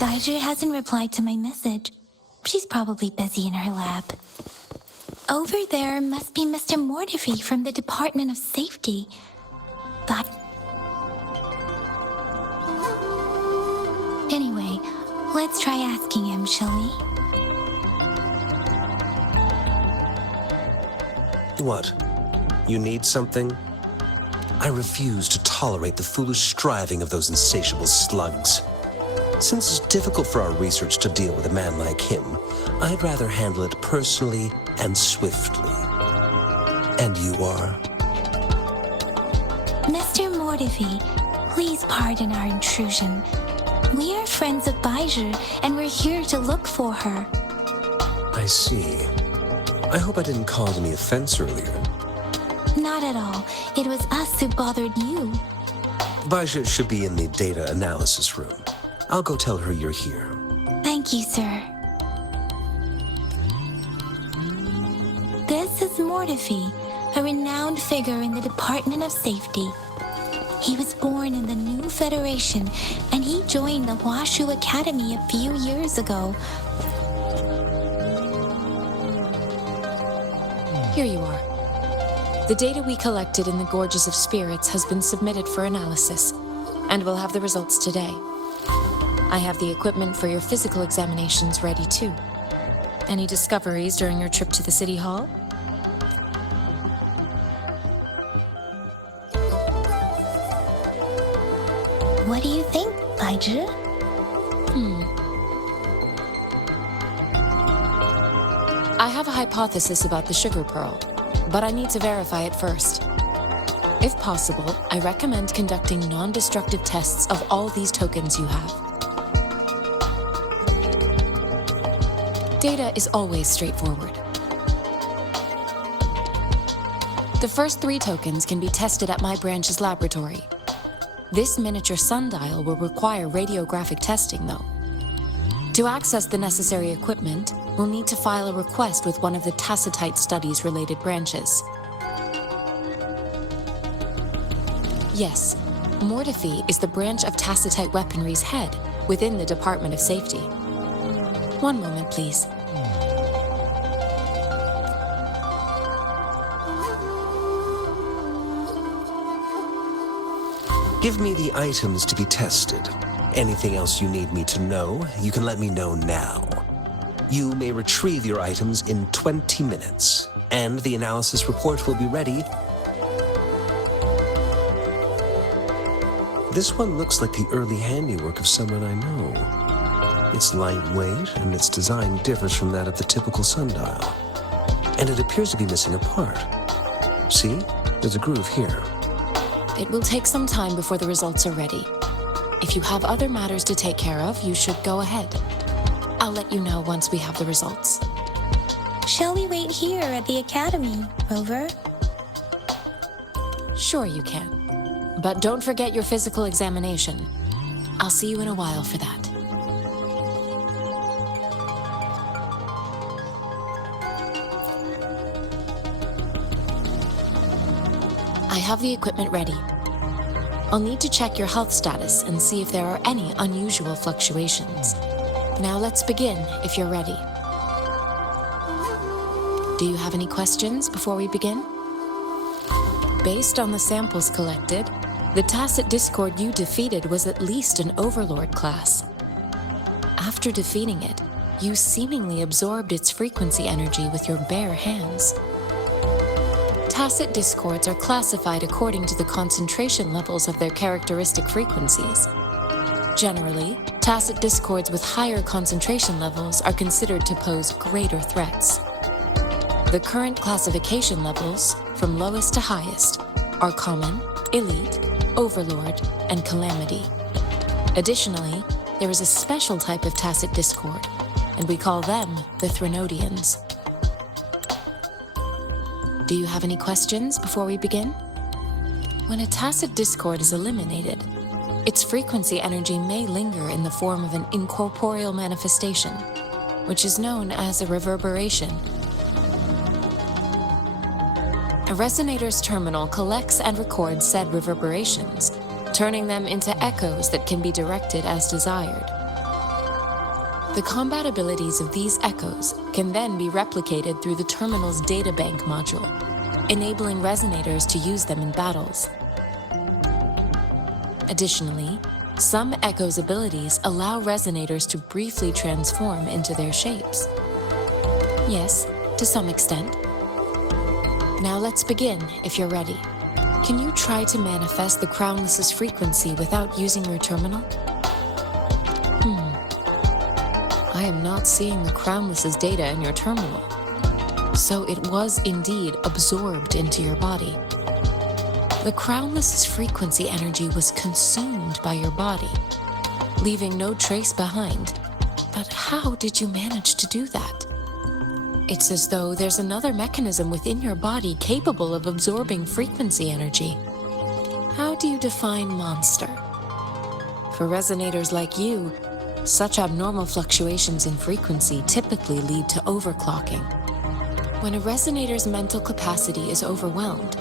Daiju hasn't replied to my message. She's probably busy in her lab. Over there must be Mr. Mortifi from the Department of Safety. But... Anyway, let's try asking him, shall we? What? You need something? I refuse to tolerate the foolish striving of those insatiable slugs. Since it's difficult for our research to deal with a man like him, I'd rather handle it personally and swiftly. And you are? Mr. Mortifi, please pardon our intrusion. We are friends of Baiju, and we're here to look for her. I see. I hope I didn't cause any offense earlier. Not at all. It was us who bothered you. Baiju should be in the data analysis room. I'll go tell her you're here. Thank you, sir. This is Mortifi, a renowned figure in the Department of Safety. He was born in the new Federation, and he joined the Washu Academy a few years ago. Here you are. The data we collected in the Gorges of Spirits has been submitted for analysis, and we'll have the results today. I have the equipment for your physical examinations ready too. Any discoveries during your trip to the City Hall? What do you think, Baiju? I have a hypothesis about the sugar pearl, but I need to verify it first. If possible, I recommend conducting non-destructive tests of all these tokens you have. Data is always straightforward. The first 3 tokens can be tested at my branch's laboratory. This miniature sundial will require radiographic testing, though. To access the necessary equipment, we'll need to file a request with one of the Tacitite Studies-related branches. Yes, Mortifi is the branch of Tacitite Weaponry's head within the Department of Safety. One moment, please. Give me the items to be tested. Anything else you need me to know, you can let me know now. You may retrieve your items in 20 minutes, and the analysis report will be ready. This one looks like the early handiwork of someone I know. It's lightweight, and its design differs from that of the typical sundial. And it appears to be missing a part. See? There's a groove here. It will take some time before the results are ready. If you have other matters to take care of, you should go ahead. I'll let you know once we have the results. Shall we wait here at the Academy, Rover? Sure you can. But don't forget your physical examination. I'll see you in a while for that. I have the equipment ready. I'll need to check your health status and see if there are any unusual fluctuations. Now let's begin, if you're ready. Do you have any questions before we begin? Based on the samples collected, the Tacit Discord you defeated was at least an Overlord class. After defeating it, you seemingly absorbed its frequency energy with your bare hands. Tacit discords are classified according to the concentration levels of their characteristic frequencies. Generally, tacit discords with higher concentration levels are considered to pose greater threats. The current classification levels, from lowest to highest, are Common, Elite, Overlord, and Calamity. Additionally, there is a special type of tacit discord, and we call them the Threnodians. Do you have any questions before we begin? When a tacit discord is eliminated, its frequency energy may linger in the form of an incorporeal manifestation, which is known as a reverberation. A resonator's terminal collects and records said reverberations, turning them into echoes that can be directed as desired. The combat abilities of these echoes can then be replicated through the terminal's databank module, enabling resonators to use them in battles. Additionally, some echoes' abilities allow resonators to briefly transform into their shapes. Yes, to some extent. Now let's begin, if you're ready. Can you try to manifest the Crownless's frequency without using your terminal? I am not seeing the Crownless's data in your terminal. So it was indeed absorbed into your body. The Crownless's frequency energy was consumed by your body, leaving no trace behind. But how did you manage to do that? It's as though there's another mechanism within your body capable of absorbing frequency energy. How do you define monster? For resonators like you, such abnormal fluctuations in frequency typically lead to overclocking. When a resonator's mental capacity is overwhelmed,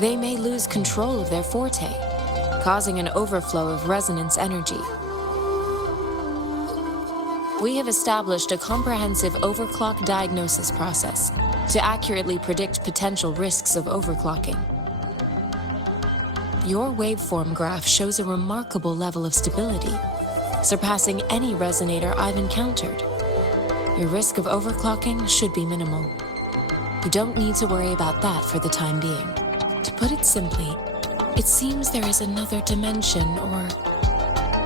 they may lose control of their forte, causing an overflow of resonance energy. We have established a comprehensive overclock diagnosis process to accurately predict potential risks of overclocking. Your waveform graph shows a remarkable level of stability, surpassing any resonator I've encountered. Your risk of overclocking should be minimal. You don't need to worry about that for the time being. To put it simply, it seems there is another dimension or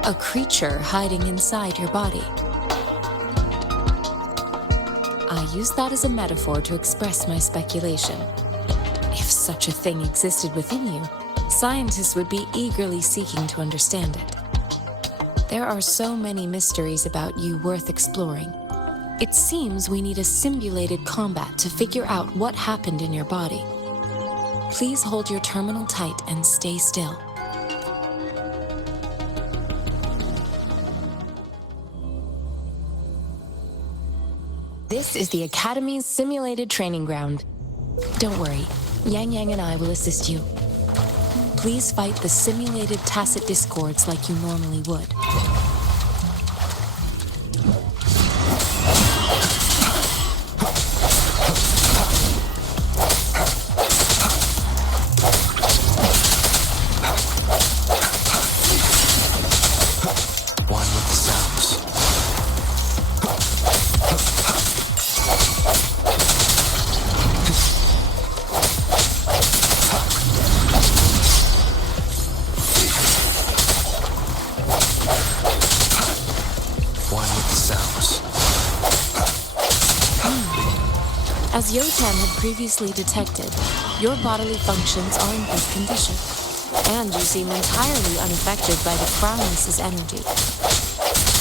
a creature hiding inside your body. I use that as a metaphor to express my speculation. If such a thing existed within you, scientists would be eagerly seeking to understand it. There are so many mysteries about you worth exploring. It seems we need a simulated combat to figure out what happened in your body. Please hold your terminal tight and stay still. This is the Academy's simulated training ground. Don't worry, Yang Yang and I will assist you. Please fight the simulated tacit discords like you normally would. As Yotan had previously detected, your bodily functions are in good condition, and you seem entirely unaffected by the Crownless's energy.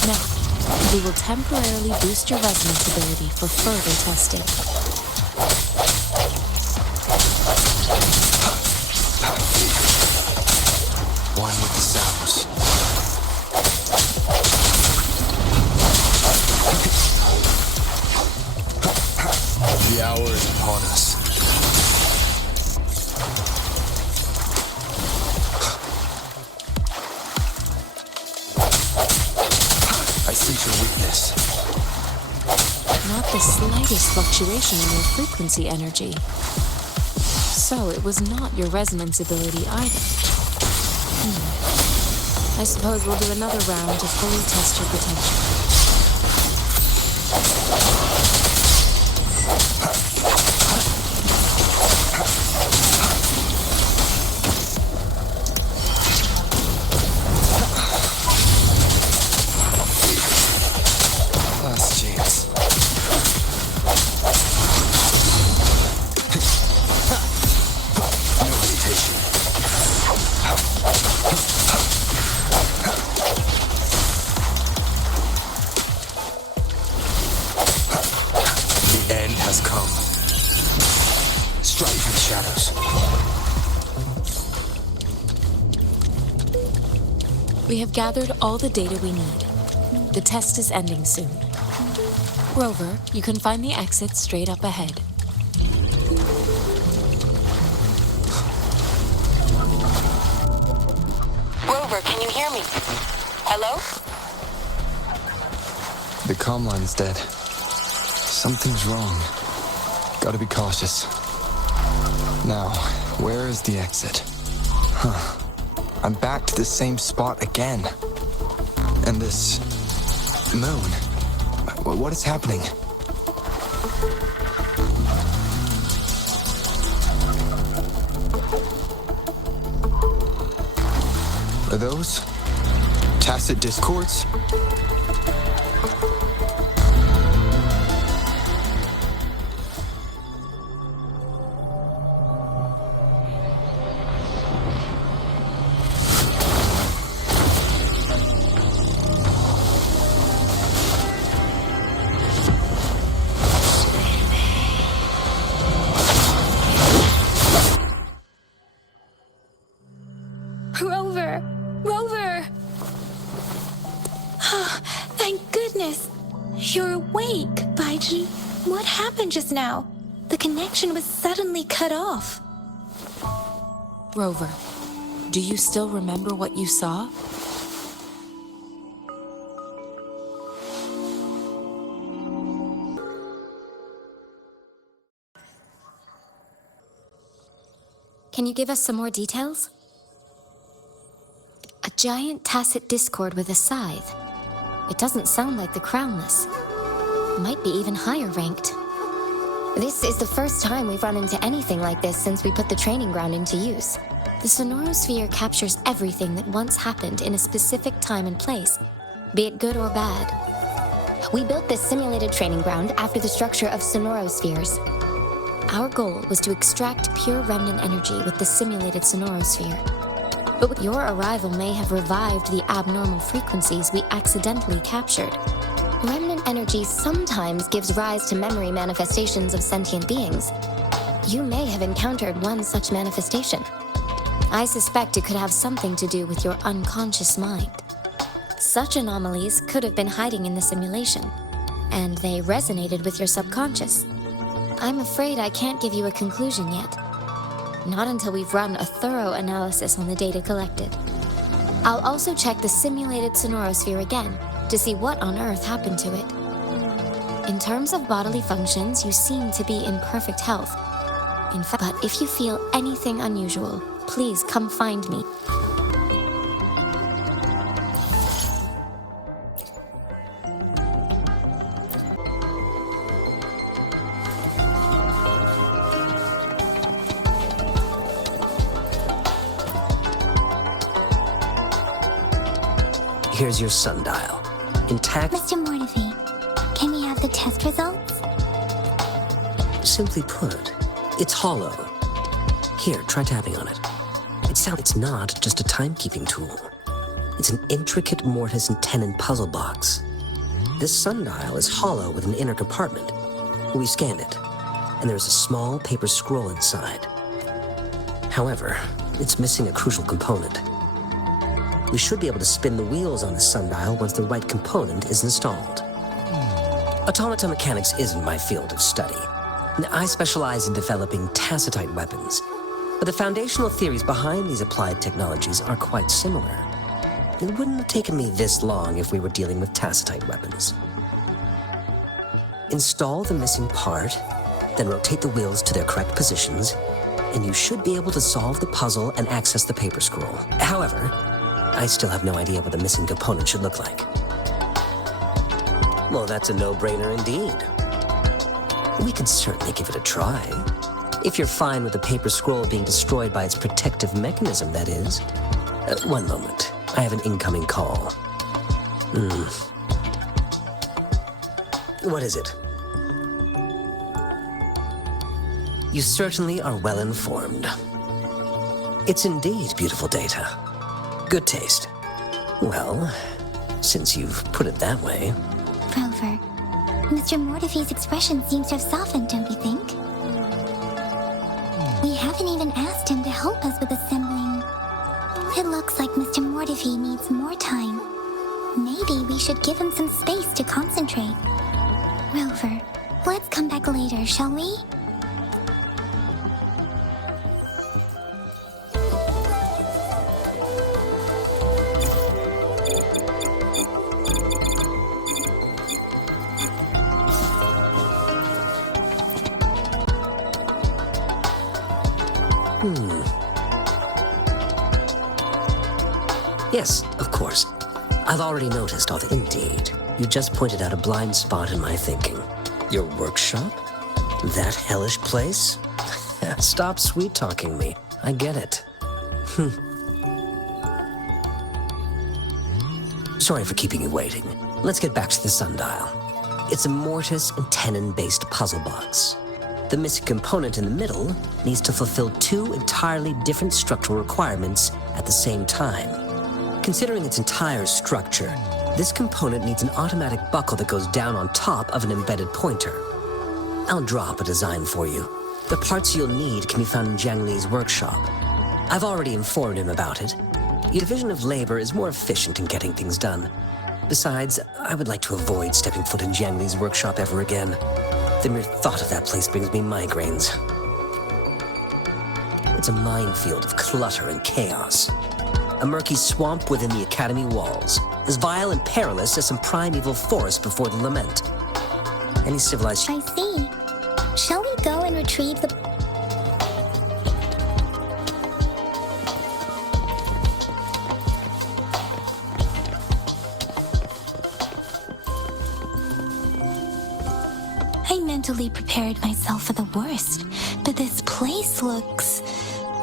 Now, we will temporarily boost your resonance ability for further testing. One with the sounds. The hour is upon us. I sense your weakness. Not the slightest fluctuation in your frequency energy. So it was not your resonance ability either. I suppose we'll do another round to fully test your potential. Last chance. No hesitation. The end has come. Strike from the shadows. We have gathered all the data we need. The test is ending soon. Rover, you can find the exit straight up ahead. Rover, can you hear me? Hello? The comm line is dead. Something's wrong. Gotta be cautious. Now, where is the exit? Huh. I'm back to the same spot again. And this... moon. What is happening? Are those tacit discords? Rover! Rover! Thank goodness! You're awake, Baiji. What happened just now? The connection was suddenly cut off. Rover, do you still remember what you saw? Can you give us some more details? A giant tacit discord with a scythe. It doesn't sound like the crownless. Might be even higher ranked. This is the first time we've run into anything like this since we put the training ground into use. The sonorosphere captures everything that once happened in a specific time and place, be it good or bad. We built this simulated training ground after the structure of sonorospheres. Our goal was to extract pure remnant energy with the simulated sonorosphere. But your arrival may have revived the abnormal frequencies we accidentally captured. Remnant energy sometimes gives rise to memory manifestations of sentient beings. You may have encountered one such manifestation. I suspect it could have something to do with your unconscious mind. Such anomalies could have been hiding in the simulation, and they resonated with your subconscious. I'm afraid I can't give you a conclusion yet. Not until we've run a thorough analysis on the data collected. I'll also check the simulated sonorosphere again to see what on earth happened to it. In terms of bodily functions, you seem to be in perfect health. In fact, but if you feel anything unusual, please come find me. Here's your sundial. Intact. Mr. Mortefi, can we have the test results? Simply put, it's hollow. Here, try tapping on it. It's not just a timekeeping tool. It's an intricate mortise and tenon puzzle box. This sundial is hollow with an inner compartment. We scanned it, and there's a small paper scroll inside. However, it's missing a crucial component. We should be able to spin the wheels on the sundial once the right component is installed. Automata mechanics isn't my field of study. I specialize in developing tacitite weapons, but the foundational theories behind these applied technologies are quite similar. It wouldn't have taken me this long if we were dealing with tacitite weapons. Install the missing part, then rotate the wheels to their correct positions, and you should be able to solve the puzzle and access the paper scroll. However, I still have no idea what the missing component should look like. Well, that's a no-brainer indeed. We can certainly give it a try. If you're fine with the paper scroll being destroyed by its protective mechanism, that is. One moment. I have an incoming call. What is it? You certainly are well informed. It's indeed beautiful data. Good taste. Well, since you've put it that way. Rover, Mr. Mortefi's expression seems to have softened, don't you think? We haven't even asked him to help us with assembling. It looks like Mr. Mortefi needs more time. Maybe we should give him some space to concentrate. Rover, let's come back later, shall we? Yes, of course. I've already noticed all the... Indeed. You just pointed out a blind spot in my thinking. Your workshop? That hellish place? Stop sweet-talking me. I get it. Sorry for keeping you waiting. Let's get back to the sundial. It's a mortise and tenon-based puzzle box. The missing component in the middle needs to fulfill two entirely different structural requirements at the same time. Considering its entire structure, this component needs an automatic buckle that goes down on top of an embedded pointer. I'll draw up a design for you. The parts you'll need can be found in Jiang Li's workshop. I've already informed him about it. Your division of labor is more efficient in getting things done. Besides, I would like to avoid stepping foot in Jiang Li's workshop ever again. The mere thought of that place brings me migraines. It's a minefield of clutter and chaos. A murky swamp within the Academy walls, as vile and perilous as some primeval forest before the lament. Any civilized... I see. Shall we go and retrieve the... I mentally prepared myself for the worst, but this place looks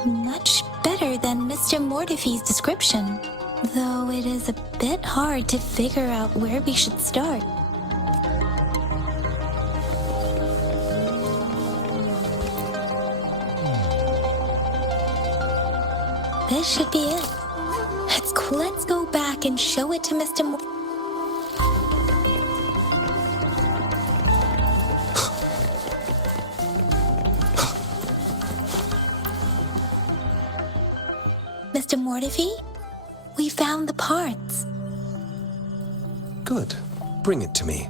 much better than Mr. Mortify's description, though it is a bit hard to figure out where we should start. This should be it. Let's go back and show it to Mr. Mr. Mortify, we found the parts. Good. Bring it to me.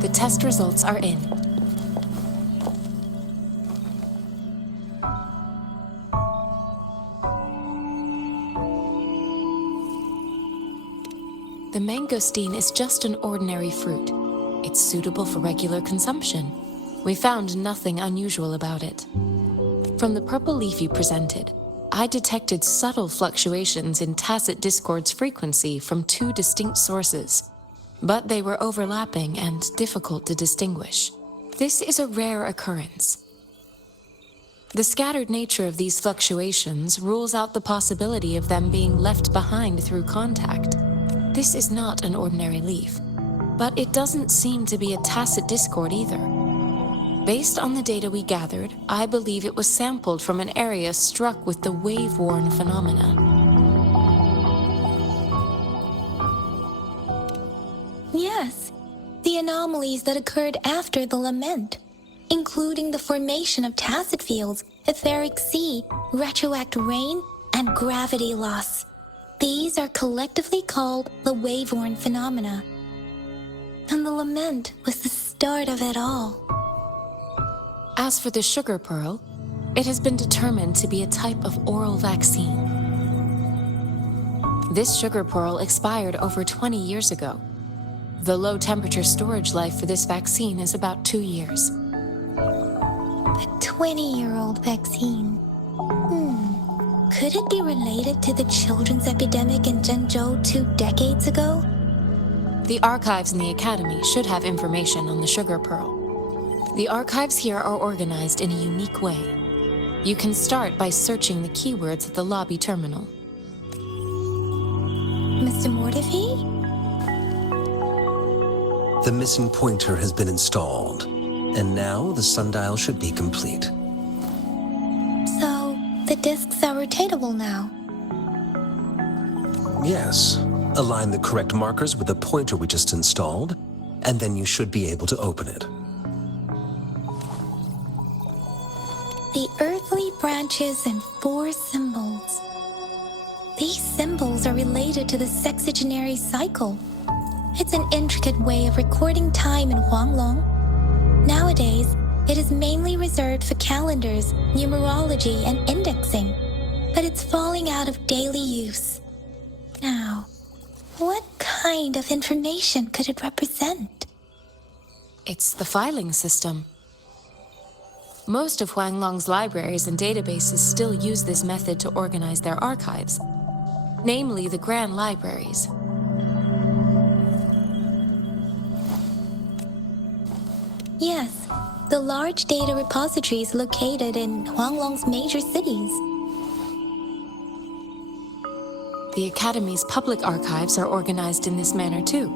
The test results are in. The mangosteen is just an ordinary fruit. It's suitable for regular consumption. We found nothing unusual about it. From the purple leaf you presented, I detected subtle fluctuations in tacit discord's frequency from two distinct sources, but they were overlapping and difficult to distinguish. This is a rare occurrence. The scattered nature of these fluctuations rules out the possibility of them being left behind through contact. This is not an ordinary leaf, but it doesn't seem to be a tacit discord either. Based on the data we gathered, I believe it was sampled from an area struck with the wave-worn phenomena. Yes, the anomalies that occurred after the lament, including the formation of tacit fields, etheric sea, retroact rain, and gravity loss. These are collectively called the wave-worn phenomena. And the lament was the start of it all. As for the sugar pearl, it has been determined to be a type of oral vaccine. This sugar pearl expired over 20 years ago. The low-temperature storage life for this vaccine is about 2 years. A 20-year-old vaccine. Could it be related to the children's epidemic in Zhengzhou 2 decades ago? The archives in the Academy should have information on the sugar pearl. The archives here are organized in a unique way. You can start by searching the keywords at the lobby terminal. Mr. Mortify? The missing pointer has been installed, and now the sundial should be complete. So, the discs are rotatable now. Yes. Align the correct markers with the pointer we just installed, and then you should be able to open it. The earthly branches and 4 symbols. These symbols are related to the sexagenary cycle. It's an intricate way of recording time in Huanglong. Nowadays, it is mainly reserved for calendars, numerology, and indexing, but it's falling out of daily use. Now, what kind of information could it represent? It's the filing system. Most of Huanglong's libraries and databases still use this method to organize their archives, namely the Grand Libraries. Yes, the large data repositories located in Huanglong's major cities. The Academy's public archives are organized in this manner too.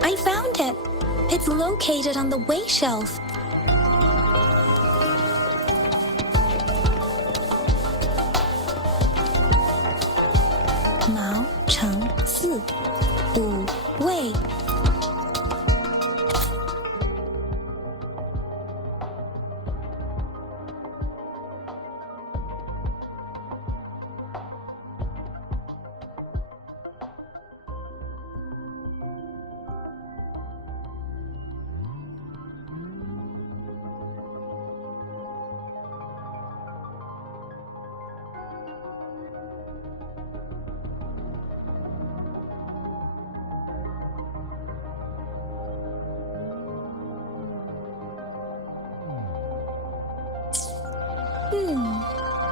I found it! It's located on the way shelf. Mao Cheng Si Wu Wei.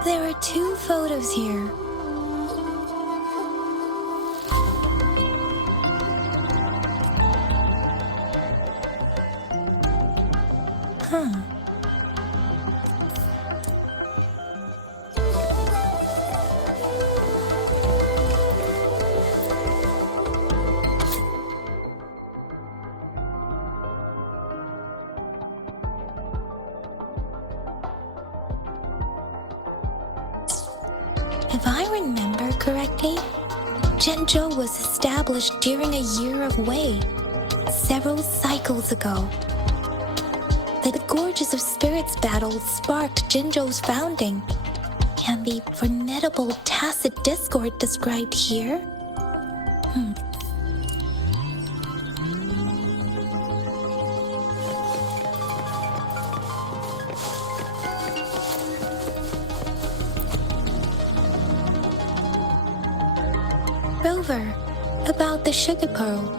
There are 2 photos here. Huh. If I remember correctly, Zhenzhou was established during a year of Wei, several cycles ago. The Gorges of Spirits battle sparked Zhenzhou's founding, and the formidable tacit discord described here? Rover, about the sugar pearl.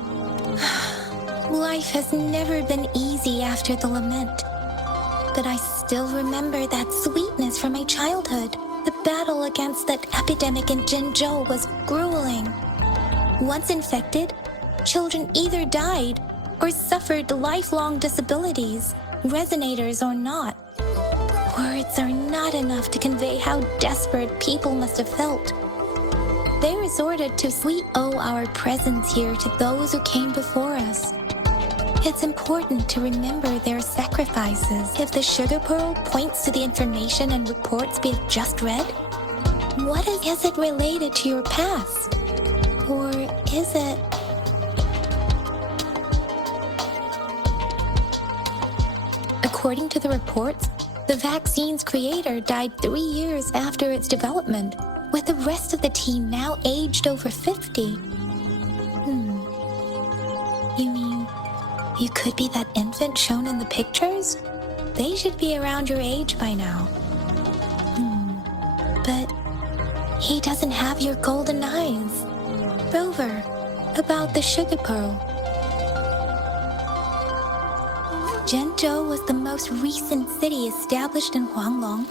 Life has never been easy after the lament. But I still remember that sweetness from my childhood. The battle against that epidemic in Zhenzhou was grueling. Once infected, children either died or suffered lifelong disabilities, resonators or not. Words are not enough to convey how desperate people must have felt. They resorted to we owe our presence here to those who came before us. It's important to remember their sacrifices. If the sugar pearl points to the information and reports we have just read, what is it related to your past? Or is it... According to the reports, the vaccine's creator died 3 years after its development, with the rest of the team now aged over 50. You mean, you could be that infant shown in the pictures? They should be around your age by now. But he doesn't have your golden eyes. Rover, about the sugar pearl. Zhenzhou was the most recent city established in Huanglong.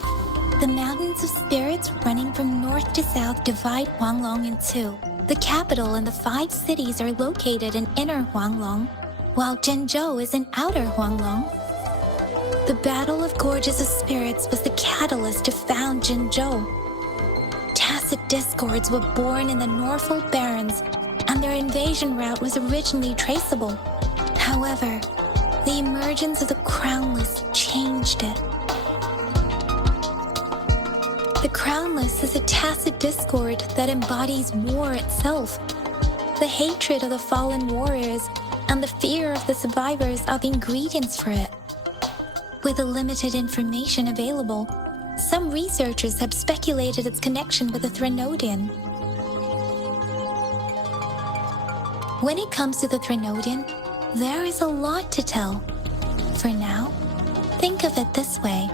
The mountains of spirits running from north to south divide Huanglong in 2. The capital and the 5 cities are located in inner Huanglong, while Zhenzhou is in outer Huanglong. The Battle of Gorges of Spirits was the catalyst to found Zhenzhou. Tacit discords were born in the Norfolk Barrens, and their invasion route was originally traceable. However, the emergence of the Crownless changed it. The Crownless is a tacit discord that embodies war itself. The hatred of the fallen warriors and the fear of the survivors are the ingredients for it. With the limited information available, some researchers have speculated its connection with the Threnodian. When it comes to the Threnodian, there is a lot to tell. For now, think of it this way.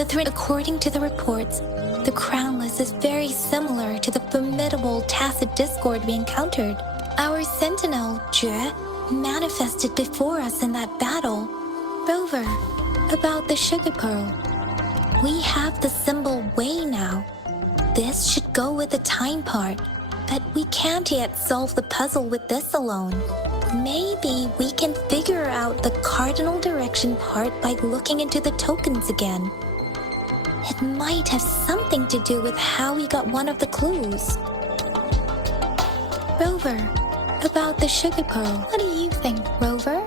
According to the reports, the Crownless is very similar to the formidable Tacit Discord we encountered. Our sentinel, Jue, manifested before us in that battle. Rover, about the sugar pearl. We have the symbol Wei now. This should go with the time part, but we can't yet solve the puzzle with this alone. Maybe we can figure out the cardinal direction part by looking into the tokens again. It might have something to do with how we got one of the clues. Rover, about the sugar pearl. What do you think, Rover?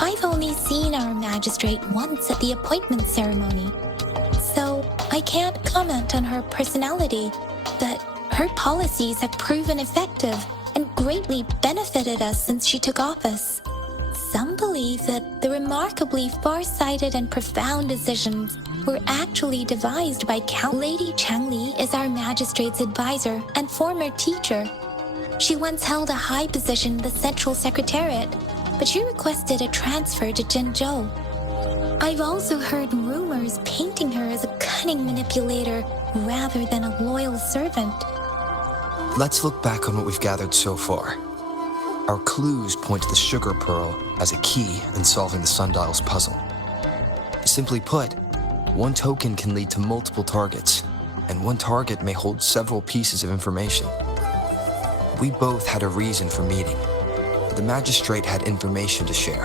I've only seen our magistrate once at the appointment ceremony, so I can't comment on her personality, but her policies have proven effective and greatly benefited us since she took office. Some believe that the remarkably far-sighted and profound decisions were actually devised by Lady Changli is our magistrate's advisor and former teacher. She once held a high position in the Central Secretariat, but she requested a transfer to Zhenzhou. I've also heard rumors painting her as a cunning manipulator rather than a loyal servant. Let's look back on what we've gathered so far. Our clues point to the sugar pearl as a key in solving the sundial's puzzle. Simply put, one token can lead to multiple targets, and one target may hold several pieces of information. We both had a reason for meeting. The magistrate had information to share,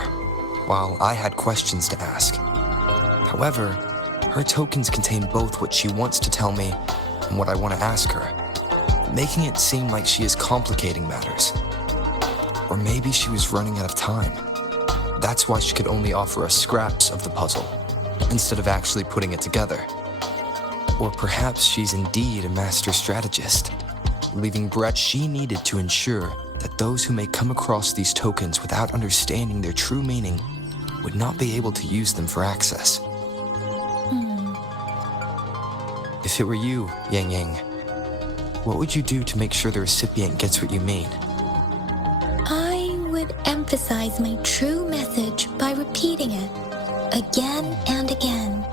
while I had questions to ask. However, her tokens contain both what she wants to tell me and what I want to ask her, making it seem like she is complicating matters. Or maybe she was running out of time. That's why she could only offer us scraps of the puzzle, instead of actually putting it together. Or perhaps she's indeed a master strategist, leaving breadth she needed to ensure that those who may come across these tokens without understanding their true meaning would not be able to use them for access. If it were you, Yang Yang, what would you do to make sure the recipient gets what you mean? I would emphasize my true message by repeating it again and again.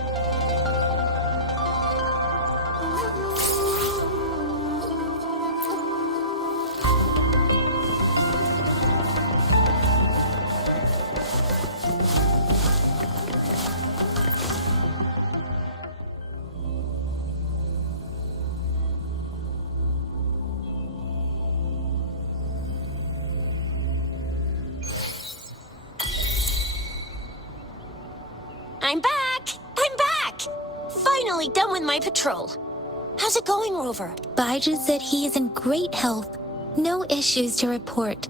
I'm back! I'm back! Finally done with my patrol. How's it going, Rover? Baiju said he is in great health. No issues to report.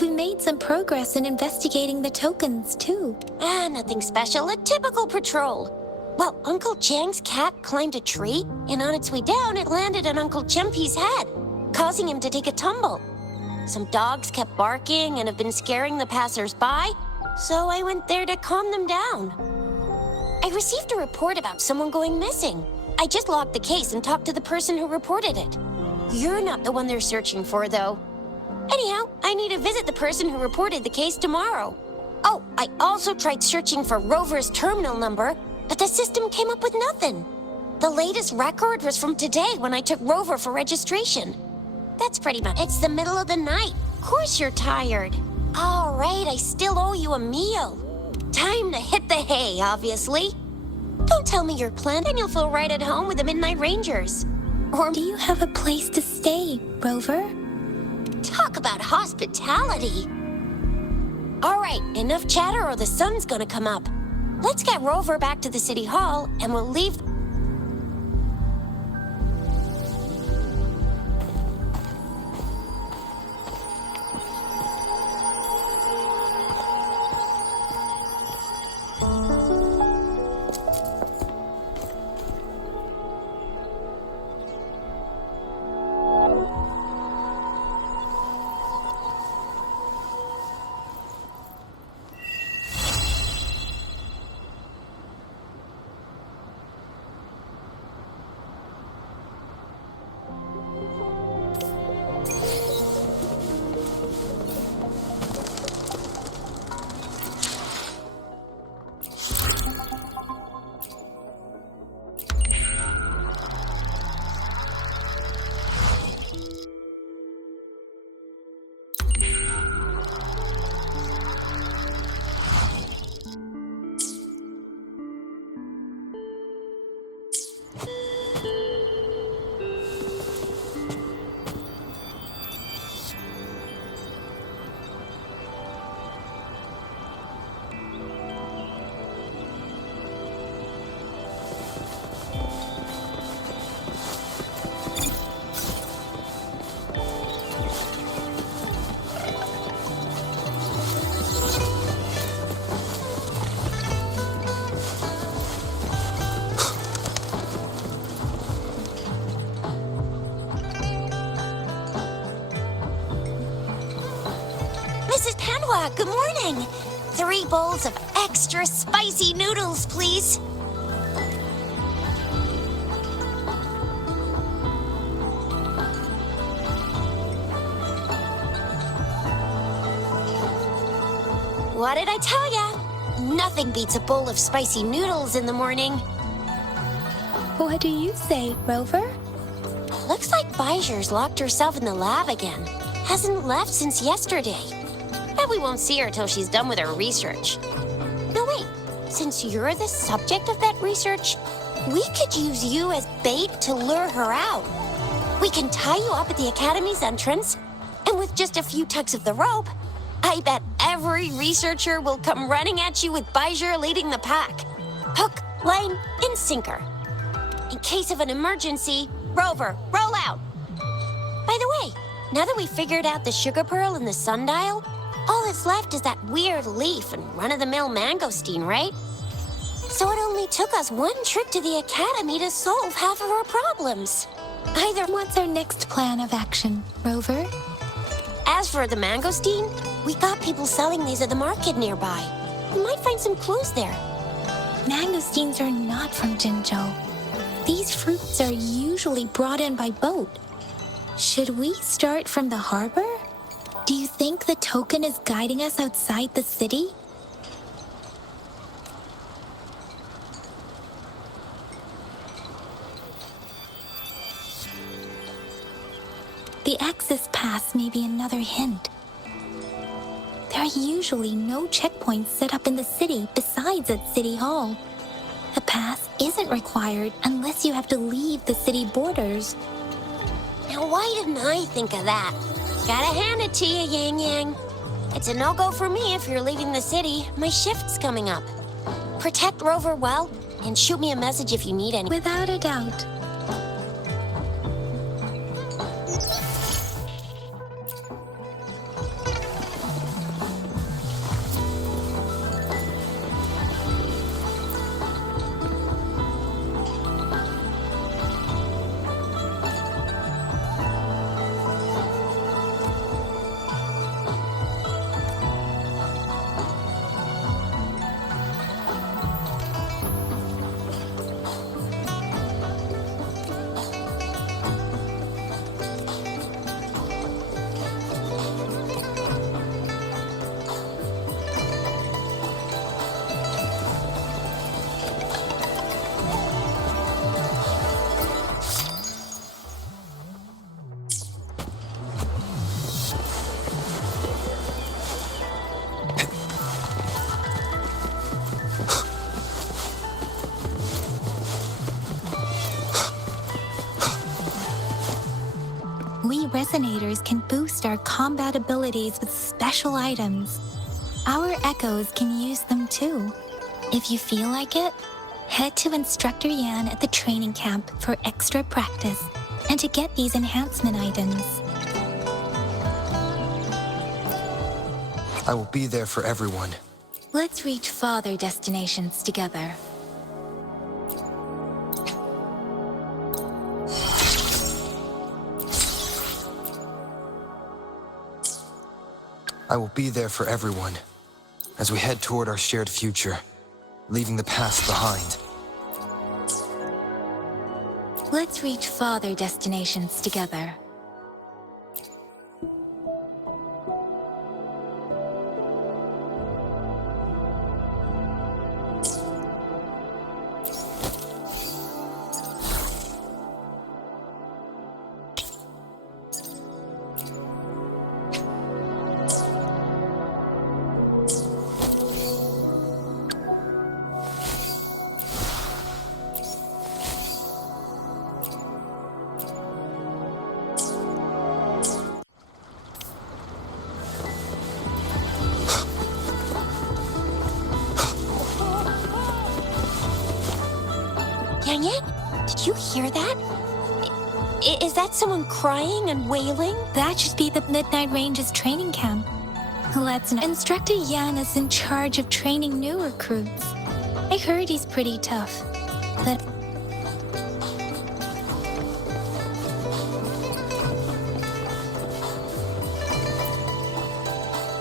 We made some progress in investigating the tokens, too. Nothing special. A typical patrol. Well, Uncle Chang's cat climbed a tree, and on its way down, it landed on Uncle Chempi's head, causing him to take a tumble. Some dogs kept barking and have been scaring the passers-by, so I went there to calm them down. I received a report about someone going missing. I just logged the case and talked to the person who reported it. You're not the one they're searching for, though. Anyhow, I need to visit the person who reported the case tomorrow. Oh, I also tried searching for Rover's terminal number, but the system came up with nothing. The latest record was from today when I took Rover for registration. That's pretty much. It's the middle of the night. Of course you're tired. All right, I still owe you a meal. Time to hit the hay, obviously. Don't tell me your plan, and you'll feel right at home with the Midnight Rangers. Or Do you have a place to stay, Rover? talk about hospitality. All right, enough chatter or the sun's gonna come up. Let's get Rover back to the city hall, and we'll leave. Mrs. Panwa, good morning. 3 bowls of extra spicy noodles, please. What did I tell ya? Nothing beats a bowl of spicy noodles in the morning. What do you say, Rover? Looks like Bijou's locked herself in the lab again. Hasn't left since yesterday. Bet we won't see her till she's done with her research. No, wait. Since you're the subject of that research, we could use you as bait to lure her out. We can tie you up at the Academy's entrance, and with just a few tugs of the rope, I bet every researcher will come running at you with Bijou leading the pack. Hook, line, and sinker. In case of an emergency, Rover, roll out. By the way, now that we've figured out the sugar pearl and the sundial, all that's left is that weird leaf and run-of-the-mill mangosteen, right? So it only took us 1 trip to the Academy to solve half of our problems. What's our next plan of action, Rover? As for the mangosteen, we got people selling these at the market nearby. We might find some clues there. Mangosteens are not from Jinzhou. These fruits are usually brought in by boat. Should we start from the harbor? Do you think the token is guiding us outside the city? The access pass may be another hint. There are usually no checkpoints set up in the city besides at City Hall. A pass isn't required unless you have to leave the city borders. Now, why didn't I think of that? Gotta hand it to you, Yang Yang. It's a no-go for me if you're leaving the city. My shift's coming up. Protect Rover well, and shoot me a message if you need any. Without a doubt. We resonators can boost our combat abilities with special items. Our echoes can use them too. If you feel like it, head to Instructor Yan at the training camp for extra practice and to get these enhancement items. I will be there for everyone. Let's reach farther destinations together. I will be there for everyone as we head toward our shared future, leaving the past behind. Let's reach farther destinations together. Yang Yang, did you hear that? Is that someone crying and wailing? That should be the Midnight Range's training camp. Let's know. Instructor Yan is in charge of training new recruits. I heard he's pretty tough. But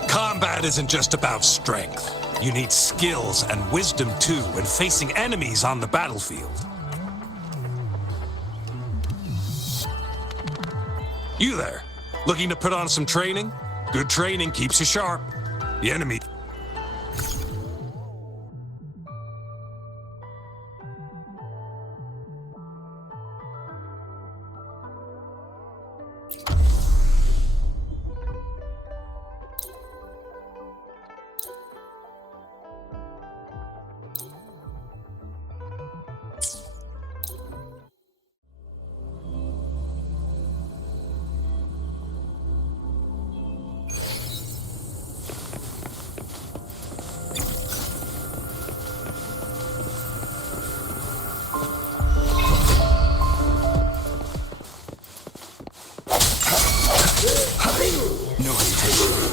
Come Combat isn't just about strength. You need skills and wisdom too when facing enemies on the battlefield. You there, looking to put on some training? Good training keeps you sharp. The enemy... No hesitation.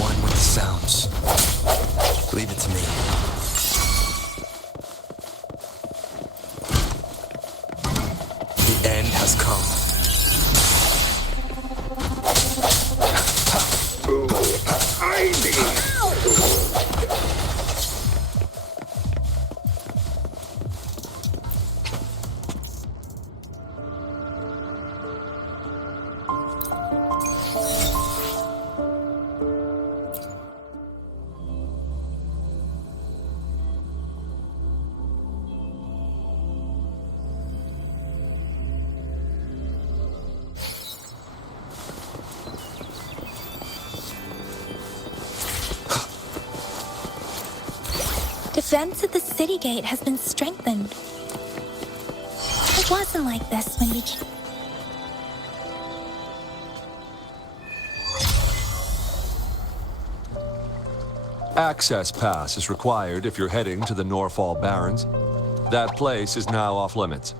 One with the sounds. Leave it to me. The end has come. Defense at the city gate has been strengthened. It wasn't like this when we came. Access pass is required if you're heading to the Norfall Barrens. That place is now off limits.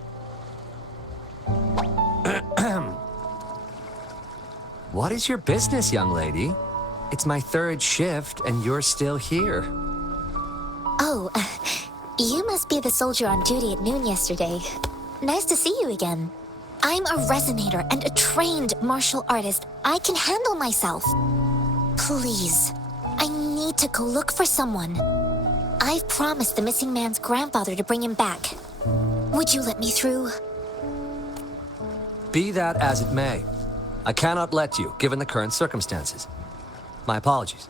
What is your business, young lady? It's my third shift, and you're still here. Oh, you must be the soldier on duty at noon yesterday. Nice to see you again. I'm a resonator and a trained martial artist. I can handle myself. Please, I need to go look for someone. I've promised the missing man's grandfather to bring him back. Would you let me through? Be that as it may, I cannot let you, given the current circumstances. My apologies.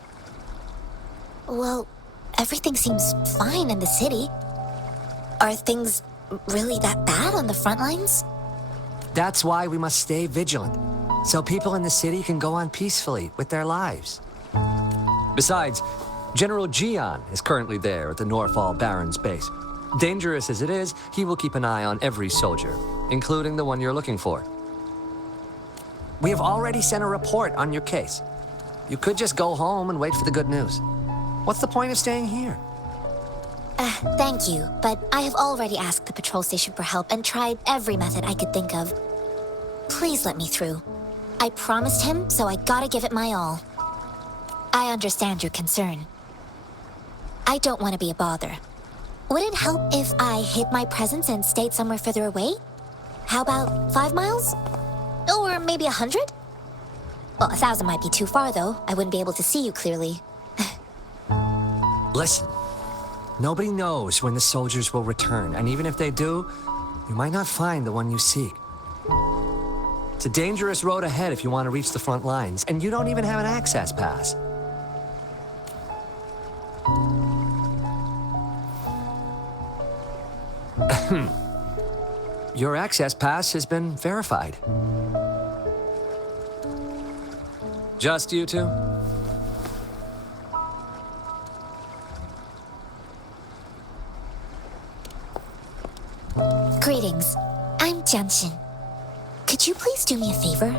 Well, everything seems fine in the city. Are things really that bad on the front lines? That's why we must stay vigilant, so people in the city can go on peacefully with their lives. Besides, General Gian is currently there at the Norfall Barrens base. Dangerous as it is, he will keep an eye on every soldier, including the one you're looking for. We have already sent a report on your case. You could just go home and wait for the good news. What's the point of staying here? Thank you, but I have already asked the patrol station for help and tried every method I could think of. Please let me through. I promised him, so I gotta give it my all. I understand your concern. I don't want to be a bother. Would it help if I hid my presence and stayed somewhere further away? How about 5 miles? Or maybe 100? Well, 1,000 might be too far, though. I wouldn't be able to see you clearly. Listen, nobody knows when the soldiers will return, and even if they do, you might not find the one you seek. It's a dangerous road ahead if you want to reach the front lines, and you don't even have an access pass. Your access pass has been verified. Just you two? Greetings. I'm Jianshin. Could you please do me a favor?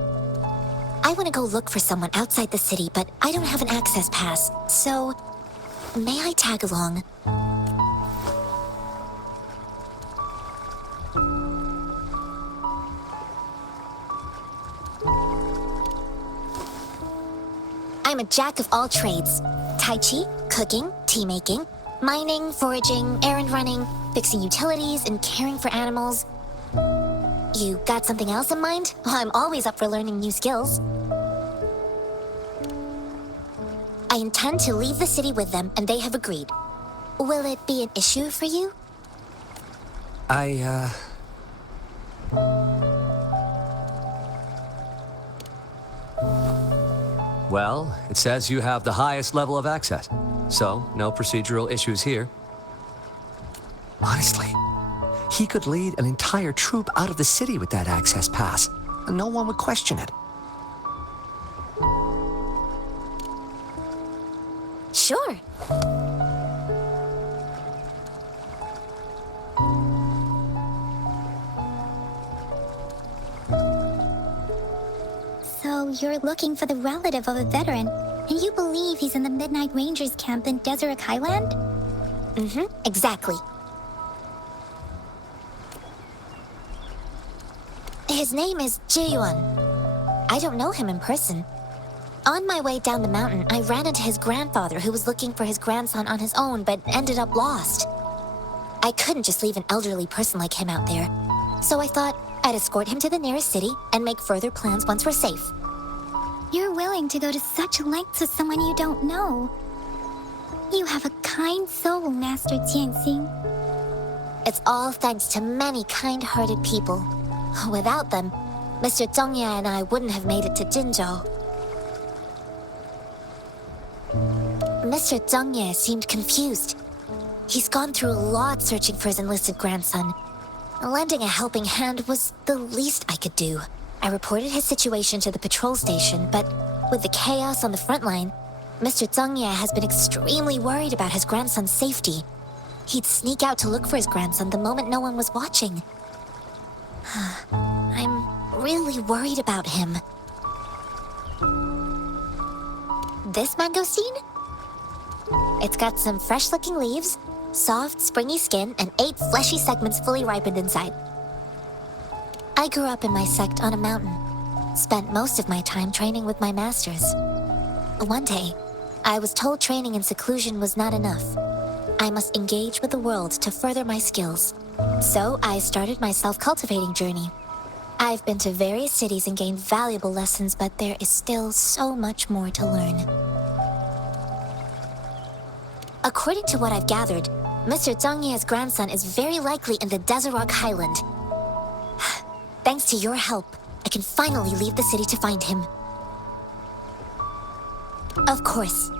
I want to go look for someone outside the city, but I don't have an access pass, so may I tag along? I'm a jack of all trades. Tai Chi, cooking, tea making, mining, foraging, errand running, fixing utilities, and caring for animals. You got something else in mind? I'm always up for learning new skills. I intend to leave the city with them, and they have agreed. Will it be an issue for you? Well, it says you have the highest level of access, so no procedural issues here. Honestly, he could lead an entire troop out of the city with that access pass, and no one would question it. Sure. So you're looking for the relative of a veteran, and you believe he's in the Midnight Rangers camp in Deseret Highland? Mm-hmm, exactly. His name is Ji-yuan. I don't know him in person. On my way down the mountain, I ran into his grandfather who was looking for his grandson on his own but ended up lost. I couldn't just leave an elderly person like him out there, so I thought I'd escort him to the nearest city and make further plans once we're safe. You're willing to go to such lengths with someone you don't know. You have a kind soul, Master Jianxing. It's all thanks to many kind-hearted people. Without them, Mr. Zhongye and I wouldn't have made it to Jinzhou. Mr. Zhongye seemed confused. He's gone through a lot searching for his enlisted grandson. Lending a helping hand was the least I could do. I reported his situation to the patrol station, but with the chaos on the front line, Mr. Zhongye has been extremely worried about his grandson's safety. He'd sneak out to look for his grandson the moment no one was watching. I'm really worried about him. This mangosteen? It's got some fresh-looking leaves, soft, springy skin, and 8 fleshy segments fully ripened inside. I grew up in my sect on a mountain. Spent most of my time training with my masters. One day, I was told training in seclusion was not enough. I must engage with the world to further my skills. So I started my self-cultivating journey. I've been to various cities and gained valuable lessons, but there is still so much more to learn. According to what I've gathered, Mr. Zhongye's grandson is very likely in the Deseret Highland. Thanks to your help, I can finally leave the city to find him. Of course,